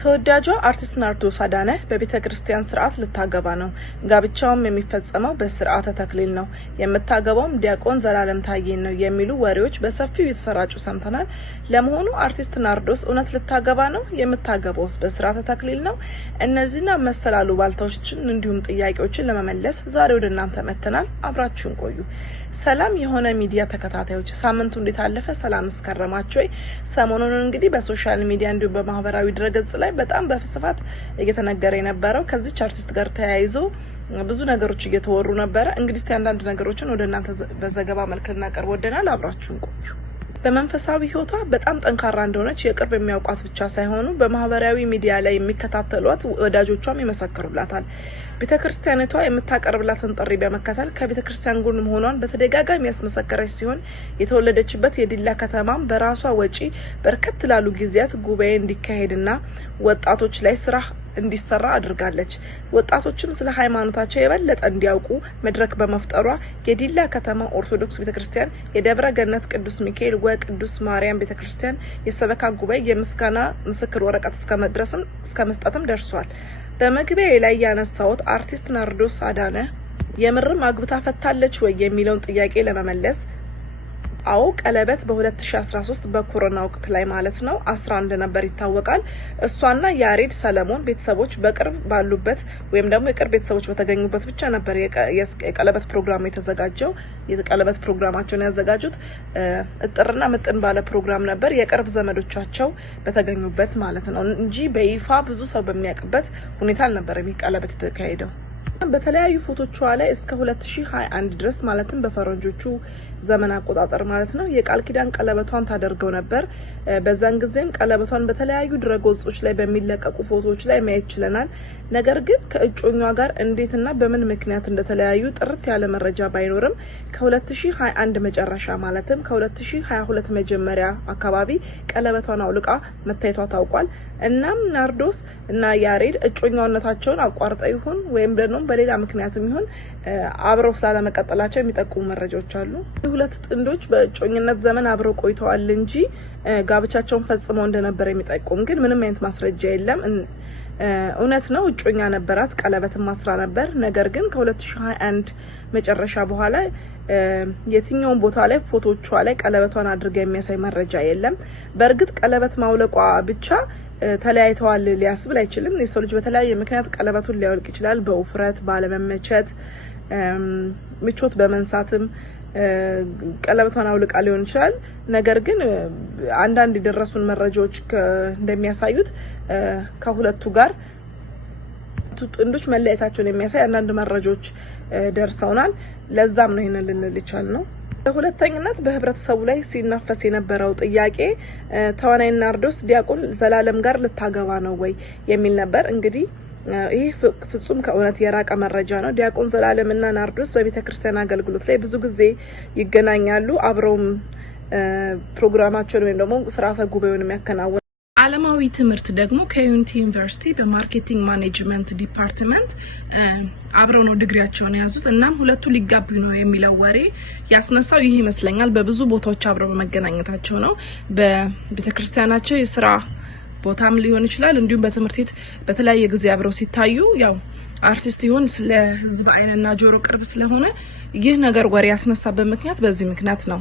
ተወዳጇ አርቲስት ናርዶስ አዳነ በቤተክርስቲያን ስርዓት ልታገባ ነው። ጋብቻውም የሚፈጸመው በስርዓተ ተክሊል ነው። የምታገባውም ዲያቆን ዘላለም ታዬን ነው የሚሉ ወሬዎች በሰፊው የተሰራጩ ሰምተናል። ለመሆኑ አርቲስት ናርዶስ እውነት ልታገባ ነው? የምታገባውስ በስርዓተ ተክሊል ነው? እነዚህና መሰላሉ ባልታዎችን እንዲሁም ጥያቄዎችን ለመመለስ ዛሬ ወደ እናንተ መተናል። አብራችሁን ቆዩ። ሰላም የሆነ ሚዲያ ተከታታዮች፣ ሳምንቱ እንዴት አለፈ? ሰላም እስከረማችሁ? ሰሞኑን እንግዲህ በሶሻል ሚዲያ እንዲሁም በማህበራዊ ድረገጽ ላይ በጣም በስፋት እየተነገረ የነበረው ከዚህ አርቲስት ጋር ተያይዞ ብዙ ነገሮች እየተወሩ ነበር። እንግዲህ አንዳንድ ነገሮችን ወደ እናንተ በዘገባ መልክ እናቀርብ ወደናል። አብራችሁን ቆዩ። በመንፈሳዊ ህይወቷ በጣም ጠንካራ እንደሆነች የቅርብ የሚያውቋት ብቻ ሳይሆኑ በማህበራዊ ሚዲያ ላይ የሚከታተሏት ወዳጆቿም ይመሰክሩላታል። ቤተክርስቲያኒቷ የምታቀርብላትን ጥሪ በመከተል ከቤተክርስቲያን ጎን መሆኗን በተደጋጋሚ ያስመሰከረች ሲሆን የተወለደችበት የዲላ ከተማም በራሷ ወጪ በርከት ላሉ ጊዜያት ጉባኤ እንዲካሄድና ወጣቶች ላይ ስራ እንዲሰራ አድርጋለች። ወጣቶችም ስለ ሃይማኖታቸው የበለጠ እንዲያውቁ መድረክ በመፍጠሯ የዲላ ከተማ ኦርቶዶክስ ቤተክርስቲያን የደብረ ገነት ቅዱስ ሚካኤል ወቅዱስ ማርያም ቤተክርስቲያን የሰበካ ጉባኤ የምስጋና ምስክር ወረቀት እስከ መስጠትም ደርሷል። በመግቢያ ላይ ያነሳውት አርቲስት ናርዶስ አዳነ የምርም አግብታ ፈታለች ወይ የሚለውን ጥያቄ ለመመለስ አው ቀለበት በ2013 በኮሮና ወቅት ላይ ማለት ነው 11 ነበር ይታወቃል። እሷና ያሬድ ሰለሞን ቤተሰቦች በቅርብ ባሉበት ወይም ደግሞ የቅርብ ቤተሰቦች በተገኙበት ብቻ ነበር የቀለበት ፕሮግራም የተዘጋጀው። የቀለበት ፕሮግራማቸውን ያዘጋጁት እጥርና ምጥን ባለ ፕሮግራም ነበር፣ የቅርብ ዘመዶቻቸው በተገኙበት ማለት ነው እንጂ በይፋ ብዙ ሰው በሚያውቅበት ሁኔታ አልነበረም ቀለበት የተካሄደው። በተለያዩ ፎቶቿ ላይ እስከ 2021 ድረስ ማለትም በፈረንጆቹ ዘመን አቆጣጠር ማለት ነው የቃል ኪዳን ቀለበቷን ታደርገው ነበር። በዛን ጊዜም ቀለበቷን በተለያዩ ድረገጾች ላይ በሚለቀቁ ፎቶዎች ላይ ማየት ችለናል። ነገር ግን ከእጮኛዋ ጋር እንዴትና በምን ምክንያት እንደተለያዩ ጥርት ያለ መረጃ ባይኖርም ከ2021 መጨረሻ ማለትም ከ2022 መጀመሪያ አካባቢ ቀለበቷን አውልቃ መታየቷ ታውቋል። እናም ናርዶስ እና ያሬድ እጮኛነታቸውን አቋርጠው ይሁን ወይም ደግሞ በሌላ ምክንያትም ይሁን አብረው ስላለመቀጠላቸው የሚጠቁሙ መረጃዎች አሉ። ሁለት ጥንዶች በእጮኝነት ዘመን አብረው ቆይተዋል እንጂ ጋብቻቸውን ፈጽመው እንደነበር የሚጠቁም ግን ምንም አይነት ማስረጃ የለም። እውነት ነው እጮኛ ነበራት፣ ቀለበትም ማስራ ነበር። ነገር ግን ከ2021 መጨረሻ በኋላ የትኛውን ቦታ ላይ ፎቶቿ ላይ ቀለበቷን አድርጋ የሚያሳይ መረጃ የለም። በእርግጥ ቀለበት ማውለቋ ብቻ ተለያይተዋል ሊያስብል አይችልም። የሰው ልጅ በተለያየ ምክንያት ቀለበቱን ሊያወልቅ ይችላል። በውፍረት፣ ባለመመቸት፣ ምቾት በመንሳትም ቀለበቷን አውልቃ ሊሆን ይችላል። ነገር ግን አንዳንድ የደረሱን መረጃዎች እንደሚያሳዩት ከሁለቱ ጋር ጥንዶች መለያየታቸውን የሚያሳይ አንዳንድ መረጃዎች ደርሰውናል። ለዛም ነው ይሄንን ልንል ይቻላል። በሁለተኛነት በህብረተሰቡ ላይ ሲናፈስ የነበረው ጥያቄ ተዋናይ ናርዶስ ዲያቆን ዘላለም ጋር ልታገባ ነው ወይ የሚል ነበር። እንግዲህ ይህ ፍጹም ከእውነት የራቀ መረጃ ነው። ዲያቆን ዘላለም እና ናርዶስ በቤተክርስቲያን አገልግሎት ላይ ብዙ ጊዜ ይገናኛሉ። አብረውም ፕሮግራማቸውን ወይም ደግሞ ስርዓተ ጉባኤውን የሚያከናውኑ ዓለማዊ ትምህርት ደግሞ ከዩኒቲ ዩኒቨርሲቲ በማርኬቲንግ ማኔጅመንት ዲፓርትመንት አብረው ነው ዲግሪያቸውን ያዙት። እናም ሁለቱ ሊጋቡ ነው የሚለው ወሬ ያስነሳው ይህ ይመስለኛል። በብዙ ቦታዎች አብረው በመገናኘታቸው ነው። በቤተክርስቲያናቸው የስራ ቦታም ሊሆን ይችላል፣ እንዲሁም በትምህርት ቤት በተለያየ ጊዜ አብረው ሲታዩ ያው አርቲስት ይሁን ስለ ህዝብ አይንና ጆሮ ቅርብ ስለሆነ ይህ ነገር ወሬ ያስነሳበት ምክንያት በዚህ ምክንያት ነው።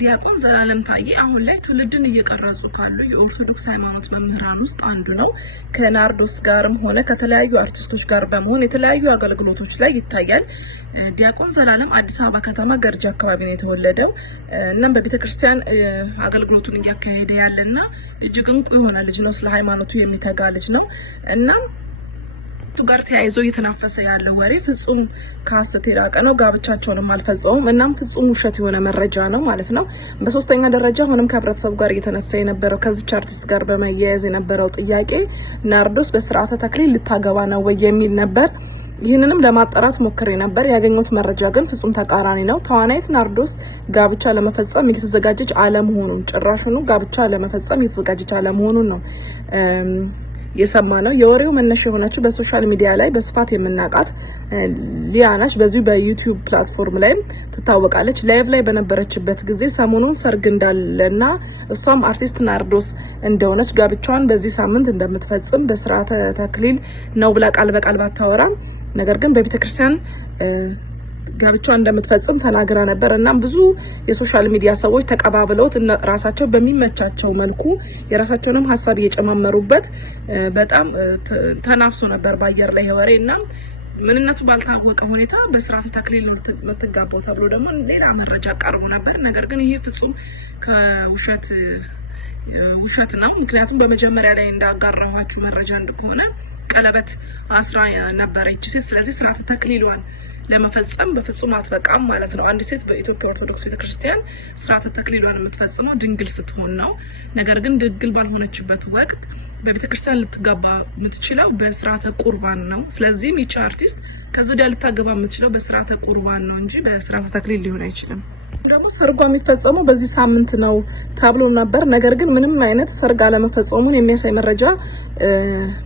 ዲያቆን ዘላለም ታዬ አሁን ላይ ትውልድን እየቀረጹ ካሉ የኦርቶዶክስ ሃይማኖት መምህራን ውስጥ አንዱ ነው። ከናርዶስ ጋርም ሆነ ከተለያዩ አርቲስቶች ጋር በመሆን የተለያዩ አገልግሎቶች ላይ ይታያል። ዲያቆን ዘላለም አዲስ አበባ ከተማ ገርጂ አካባቢ ነው የተወለደው። እናም በቤተክርስቲያን አገልግሎቱን እያካሄደ ያለና እጅግ እንቁ የሆነ ልጅ ነው። ስለ ሃይማኖቱ የሚተጋ ልጅ ነው። እናም ጋር ተያይዞ እየተናፈሰ ያለው ወሬ ፍጹም ከሐሰት የራቀ ነው። ጋብቻቸውንም አልፈጸሙም። እናም ፍጹም ውሸት የሆነ መረጃ ነው ማለት ነው። በሶስተኛ ደረጃ ሆነም ከህብረተሰቡ ጋር እየተነሳ የነበረው ከዚህ አርቲስት ጋር በመያያዝ የነበረው ጥያቄ ናርዶስ በስርዓተ ተክሊል ልታገባ ነው ወይ የሚል ነበር። ይህንንም ለማጣራት ሞክሬ ነበር። ያገኙት መረጃ ግን ፍጹም ተቃራኒ ነው። ተዋናይት ናርዶስ ጋብቻ ለመፈጸም የተዘጋጀች አለመሆኑን ጭራሽኑ ጋብቻ ለመፈጸም የተዘጋጀች አለመሆኑን ነው የሰማ ነው። የወሬው መነሻ የሆነችው በሶሻል ሚዲያ ላይ በስፋት የምናውቃት ሊያናሽ በዚህ በዩቲዩብ ፕላትፎርም ላይ ትታወቃለች። ላይቭ ላይ በነበረችበት ጊዜ ሰሞኑን ሰርግ እንዳለና እሷም አርቲስት ናርዶስ እንደሆነች ጋብቻዋን በዚህ ሳምንት እንደምትፈጽም በስርዓተ ተክሊል ነው ብላ ቃል በቃል ባታወራም ነገር ግን በቤተክርስቲያን ጋብቻዋን እንደምትፈጽም ተናግራ ነበር። እና ብዙ የሶሻል ሚዲያ ሰዎች ተቀባብለውት ራሳቸው በሚመቻቸው መልኩ የራሳቸውንም ሐሳብ እየጨማመሩበት በጣም ተናፍሶ ነበር በአየር ላይ ወሬ እና ምንነቱ ባልታወቀ ሁኔታ በስርዓተ ተክሊል የምትጋባው ተብሎ ደግሞ ሌላ መረጃ ቀርቦ ነበር። ነገር ግን ይሄ ፍጹም ከውሸት ነው። ምክንያቱም በመጀመሪያ ላይ እንዳጋራኋችሁ መረጃ እንደሆነ ቀለበት አስራ ነበረች ሴት። ስለዚህ ስርዓተ ተክሊሏን ለመፈጸም በፍጹም አትበቃም ማለት ነው። አንድ ሴት በኢትዮጵያ ኦርቶዶክስ ቤተክርስቲያን ስርዓተ ተክሊሏን የምትፈጽመው ድንግል ስትሆን ነው። ነገር ግን ድንግል ባልሆነችበት ወቅት በቤተክርስቲያን ልትጋባ የምትችለው በስርዓተ ቁርባን ነው። ስለዚህ ይቺ አርቲስት ከዚህ ወዲያ ልታገባ የምትችለው በስርዓተ ቁርባን ነው እንጂ በስርዓተ ተክሊል ሊሆን አይችልም። ደግሞ ሰርጓ የሚፈጸመው በዚህ ሳምንት ነው ተብሎ ነበር። ነገር ግን ምንም አይነት ሰርግ አለመፈጸሙን የሚያሳይ መረጃ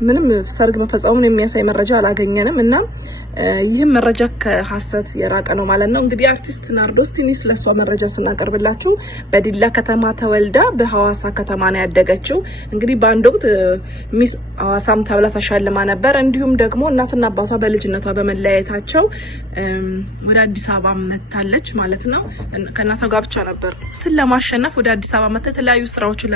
ምንም ሰርግ መፈጸሙን የሚያሳይ መረጃ አላገኘንም እና ይህም መረጃ ከሐሰት የራቀ ነው ማለት ነው። እንግዲህ አርቲስት ናርዶስ ቲኒስ ለሷ መረጃ ስናቀርብላችሁ በዲላ ከተማ ተወልዳ በሐዋሳ ከተማ ነው ያደገችው። እንግዲህ በአንድ ወቅት ሚስ ሐዋሳም ተብላ ተሻልማ ነበር። እንዲሁም ደግሞ እናትና አባቷ በልጅነቷ በመለያየታቸው ወደ አዲስ አበባ መጣለች ማለት ነው። ከእናቷ ጋር ብቻ ነበር ለማሸነፍ ወደ አዲስ አበባ መጣ። የተለያዩ ስራዎችን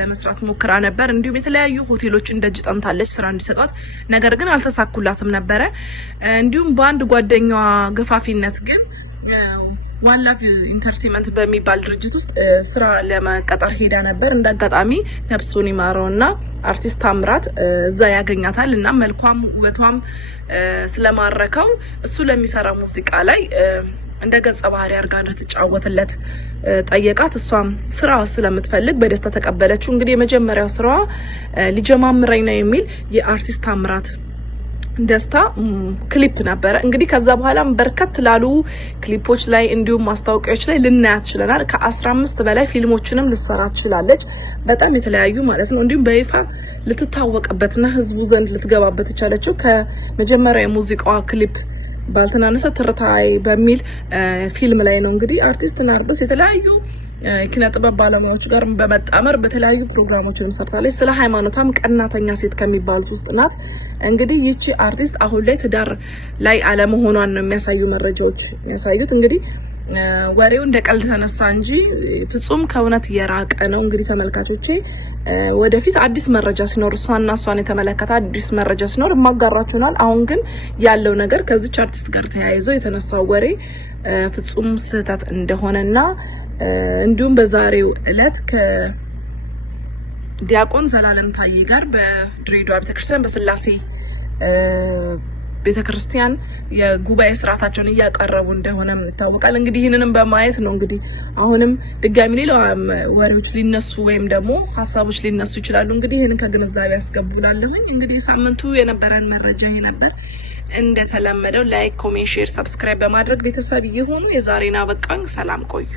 ለመስራት ሞክራ ነበር። እንዲሁም የተለያዩ ሆቴሎችን ደጅ ጠንታለች ስራ እንዲሰጣት፣ ነገር ግን አልተሳኩላትም ነበረ። እንዲሁም በአንድ ጓደኛዋ ገፋፊነት ግን ዋላፍ ኢንተርቴይንመንት በሚባል ድርጅት ውስጥ ስራ ለመቀጠር ሄዳ ነበር። እንደአጋጣሚ ነፍሱን ይማረውና አርቲስት ታምራት እዛ ያገኛታል እና መልኳም ውበቷም ስለማረከው እሱ ለሚሰራ ሙዚቃ ላይ እንደ ገጸ ባህሪ አርጋ እንድትጫወትለት ጠየቃት። እሷም ስራው ስለምትፈልግ በደስታ ተቀበለችው። እንግዲህ የመጀመሪያው ስራዋ ሊጀማምረኝ ነው የሚል የአርቲስት ታምራት ደስታ ክሊፕ ነበረ። እንግዲህ ከዛ በኋላም በርከት ላሉ ክሊፖች ላይ እንዲሁም ማስታወቂያዎች ላይ ልናያት ችለናል። ከ15 በላይ ፊልሞችንም ልትሰራ ትችላለች። በጣም የተለያዩ ማለት ነው። እንዲሁም በይፋ ልትታወቅበትና ህዝቡ ዘንድ ልትገባበት የቻለችው ከመጀመሪያው የሙዚቃዋ ክሊፕ ባልተናነሰ ትርታይ በሚል ፊልም ላይ ነው። እንግዲህ አርቲስት ናርዶስ የተለያዩ ኪነ ጥበብ ባለሙያዎች ጋር በመጣመር በተለያዩ ፕሮግራሞችን ሰርታለች። ስለ ሃይማኖታም ቀናተኛ ሴት ከሚባሉት ውስጥ ናት። እንግዲህ ይቺ አርቲስት አሁን ላይ ትዳር ላይ አለመሆኗን ነው የሚያሳዩ መረጃዎች የሚያሳዩት። እንግዲህ ወሬው እንደ ቀልድ ተነሳ እንጂ ፍጹም ከእውነት የራቀ ነው። እንግዲህ ተመልካቾቼ ወደፊት አዲስ መረጃ ሲኖር እሷን የተመለከተ አዲስ መረጃ ሲኖር ማጋራችሁናል። አሁን ግን ያለው ነገር ከዚች አርቲስት ጋር ተያይዞ የተነሳው ወሬ ፍጹም ስህተት እንደሆነና እንዲሁም በዛሬው እለት ከዲያቆን ዘላለም ታዬ ጋር በድሬዳዋ ቤተክርስቲያን በስላሴ ቤተክርስቲያን የጉባኤ ስርዓታቸውን እያቀረቡ እንደሆነ ይታወቃል። እንግዲህ ይህንንም በማየት ነው እንግዲህ አሁንም ድጋሚ ሌላ ወሬዎች ሊነሱ ወይም ደግሞ ሀሳቦች ሊነሱ ይችላሉ። እንግዲህ ይህንን ከግንዛቤ ያስገቡላለሁኝ። እንግዲህ ሳምንቱ የነበረን መረጃ ይሄ ነበር። እንደተለመደው ላይክ፣ ኮሜንት፣ ሼር፣ ሰብስክራይብ በማድረግ ቤተሰብ ይሁን። የዛሬና በቃኝ። ሰላም ቆዩ።